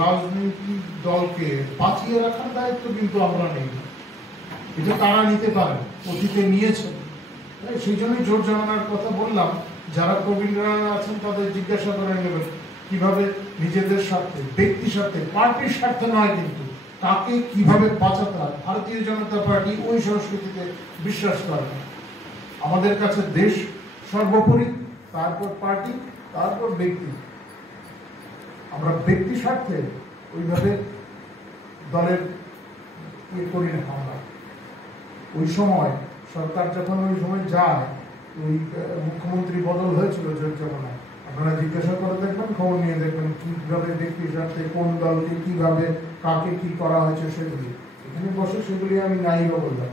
রাজনৈতিক দলকে বাঁচিয়ে রাখার দায়িত্ব কিন্তু আমরা নেই, এটা তারা নিতে পারেন, অতীতে নিয়েছেন। সেই জন্যই জোর জমানার কথা বললাম, যারা প্রবীণরা আছেন তাদের জিজ্ঞাসা করে নেবেন কিভাবে নিজেদের স্বার্থে, ব্যক্তি স্বার্থে, পার্টির স্বার্থে নয়, কিন্তু তাকে কিভাবে বাঁচাতে হয়। ভারতীয় জনতা পার্টি ওই সংস্কৃতিতে বিশ্বাস করে না। আমাদের কাছে দেশ সর্বোপরি, তারপর পার্টি, তারপর ব্যক্তি। আমরা ব্যক্তি স্বার্থে ওইভাবে দলের করি না। আমরা ওই সময় সরকার যখন ওই সময় যায়, ওই মুখ্যমন্ত্রী বদল হয়েছিল জোর জমানায়, আপনারা জিজ্ঞাসা করে দেখবেন, খবর নিয়ে দেখবেন কিভাবে ব্যক্তি স্বার্থে কোন দলকে কিভাবে কাকে কি করা হয়েছে সেগুলি। এখানে বসে সেগুলি আমি নাই বললাম,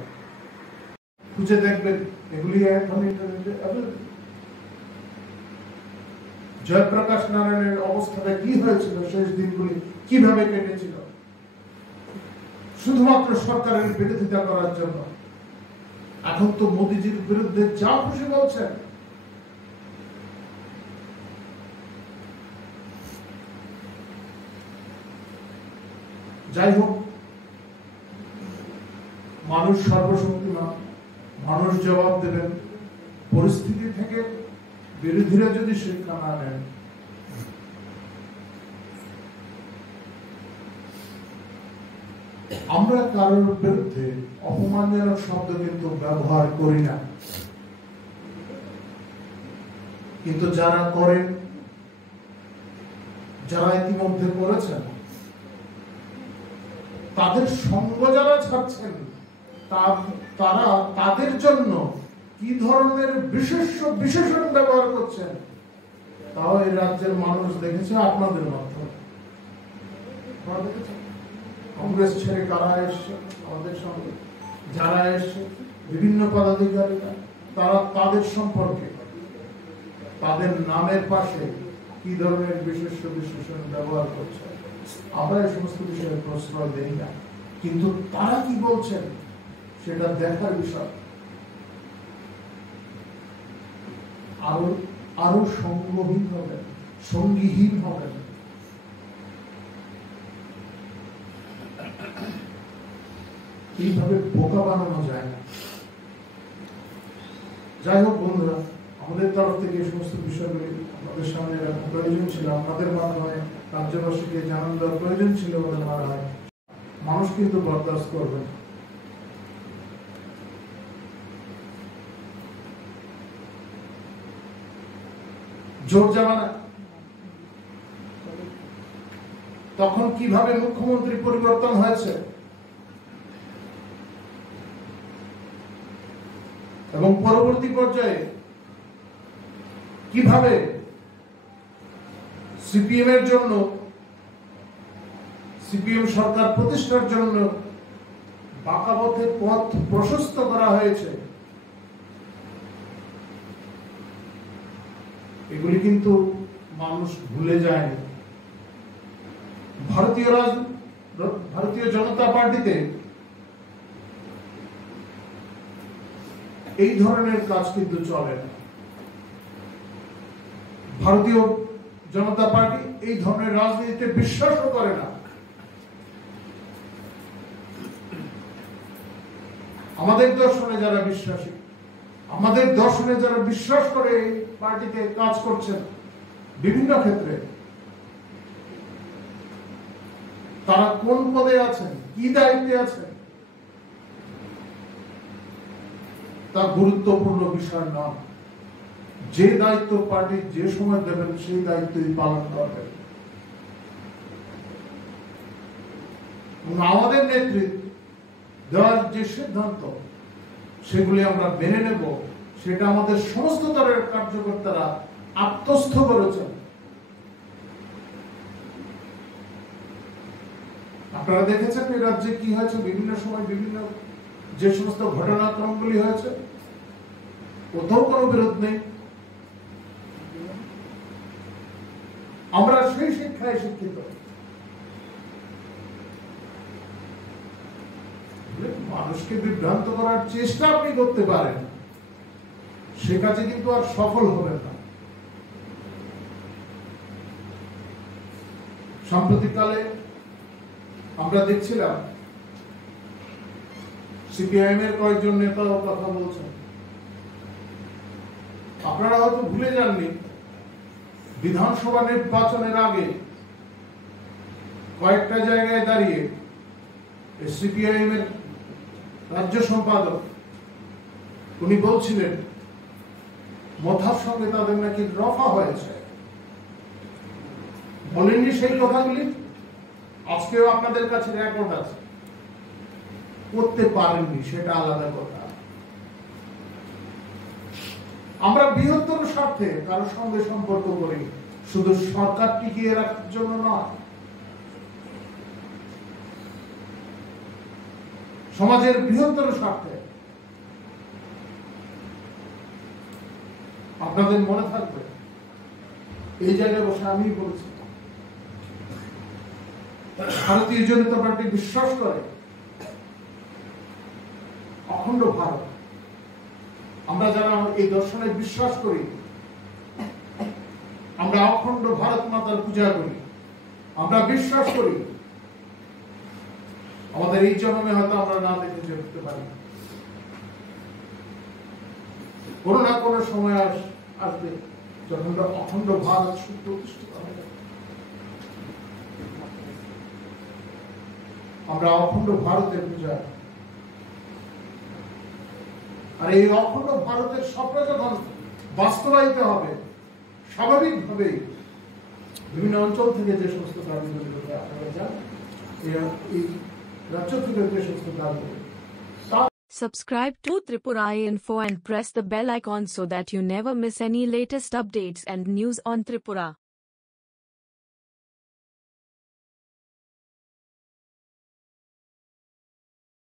খুঁজে দেখবেন। এগুলি জয়প্রকাশ নারায়ণের অবস্থাটা কি হয়েছিল, শেষ দিনগুলি কিভাবে কেটেছিল, শুধুমাত্র সরকারের বিরোধিতা করার জন্য। এখন তো মোদিজির বিরুদ্ধে যা খুশি বলছেন। যাই হোক, মানুষ সর্বশক্তিমান, মানুষ জবাব দেবেন। পরিস্থিতি থেকে বিরোধীরা যদি শিক্ষা না নেন, আমরা কারোর বিরুদ্ধে অপমানজনক শব্দ কিন্তু ব্যবহার করি না, কিন্তু যারা করেন, যারা ইতিমধ্যে করেছেন, তাদের সঙ্গ যারা ছাড়ছেন, তারা তাদের জন্য কি ধরনের বিশেষণ ব্যবহার করছেন, তাও এই রাজ্যের মানুষ দেখেছে আপনাদের মাধ্যমে। কংগ্রেস ছেড়ে কারা এসছে আমাদের সঙ্গে, যারা এসছে বিভিন্ন পদাধিকারীরা, তারা তাদের সম্পর্কে, তাদের নামের পাশে কি ধরনের বিশেষণ ব্যবহার করছে। আমরা এই সমস্ত বিষয়ে প্রশ্রয় দেই না, কিন্তু তারা কি বলছেন সেটা দেখার বিষয়। আরো সঙ্গহীন হবেন, সঙ্গীহীন হবেন। এইভাবে বোকা বানানো যায় না। যাই হোক বন্ধুরা, আমাদের তরফ থেকে এই সমস্ত বিষয়গুলি আমাদের সামনে রাখা প্রয়োজন ছিল, আমাদের মাধ্যমে রাজ্যবাসীকে জানান দেওয়ার প্রয়োজন ছিল বলে মনে হয়। মানুষ কিন্তু বরদাস্ত করবেন। জোর জামানা, তখন কিভাবে মুখ্যমন্ত্রী পরিবর্তন হয়েছে এবং পরবর্তী পর্যায়ে কিভাবে সিপিএম এর জন্য, সিপিএম সরকার প্রতিষ্ঠার জন্য বাঁকা পথে পথ প্রশস্ত করা হয়েছে, এগুলি কিন্তু মানুষ ভুলে যায়নি। ভারতীয় জনতা পার্টিতে এই ধরনের কাজ কিন্তু চলে না। ভারতীয় জনতা পার্টি এই ধরনের রাজনীতিতে বিশ্বাসও করে না। আমাদের দর্শনে যারা বিশ্বাসী, আমাদের দর্শনে যারা বিশ্বাস করে এই পার্টিতে কাজ করছেন বিভিন্ন ক্ষেত্রে, তারা কোন পদে আছেন, কি দায়িত্বে আছেন, তা গুরুত্বপূর্ণ বিষয় না। যে দায়িত্ব পার্টি যে সময় দেবেন সেই দায়িত্বই পালন করবেন। আমাদের নেতৃত্ব দেওয়ার যে সিদ্ধান্ত, সেগুলি আমরা মেনে নেব, সেটা আমাদের সমস্ত স্তরের কার্যকর্তারা আত্মস্থ করেছেন। আপনারা দেখেছেন এই রাজ্যে কি হয়েছে, বিভিন্ন সময় বিভিন্ন যে সমস্ত ঘটনাক্রমগুলি হয়েছে, কোথাও কোনো বিরোধ নেই। আমরা সেই শিক্ষায় শিক্ষিত। মানুষকে বিভ্রান্ত করার চেষ্টা আপনি করতে পারেন, সে কাজে কিন্তু আর সফল হবেন না। সাম্প্রতিককালে আমরা দেখছিলাম সিপিআইএম এর কয়েকজন নেতাও কথা বলছেন। আপনারা হয়তো ভুলে যাননি, বিধানসভা নির্বাচনের আগে কয়েকটা জায়গায় দাঁড়িয়ে সিপিআইএম এর রাজ্য সম্পাদক উনি বলছিলেন মথার সঙ্গে তাদের নাকি রফা হয়েছে। বলেননি সেই কথাগুলি? আজকেও আপনাদের কাছে রেকর্ড আছে। করতে পারেননি সেটা আলাদা কথা। আমরা বৃহত্তর স্বার্থে কারোর সঙ্গে সম্পর্ক করি, শুধু সরকার টিকিয়ে রাখার জন্য নয়, সমাজের বৃহত্তর স্বার্থে। আপনাদের মনে থাকবে এই জায়গায় বসে আমি বলছি, ভারতীয় জনতা পার্টি বিশ্বাস করে অখণ্ড ভারত। আমরা যারা এই দর্শনে বিশ্বাস করি, আমরা অখণ্ড ভারত মাতার পূজা করি, আমরা বিশ্বাস করি আমাদের এই জন্মে হয়তো আমরা না দেখে যেতে পারি, কোনো না কোনো সময় আসবে যখন অখণ্ড ভারত সুপ্রতিষ্ঠিত হবে। আমরা অখণ্ড ভারতের পূজা, আর এই অখণ্ড ভারতের স্বপ্ন যখন বাস্তবায়িত হবে, স্বাভাবিকভাবে বিভিন্ন অঞ্চল থেকে যে সমস্ত দাবিগুলি আপনারা যান, এই রাজ্য থেকে যে সমস্ত দাবিগুলি। Subscribe to Tripura Info and press the bell icon so that you never miss any latest updates and news on Tripura.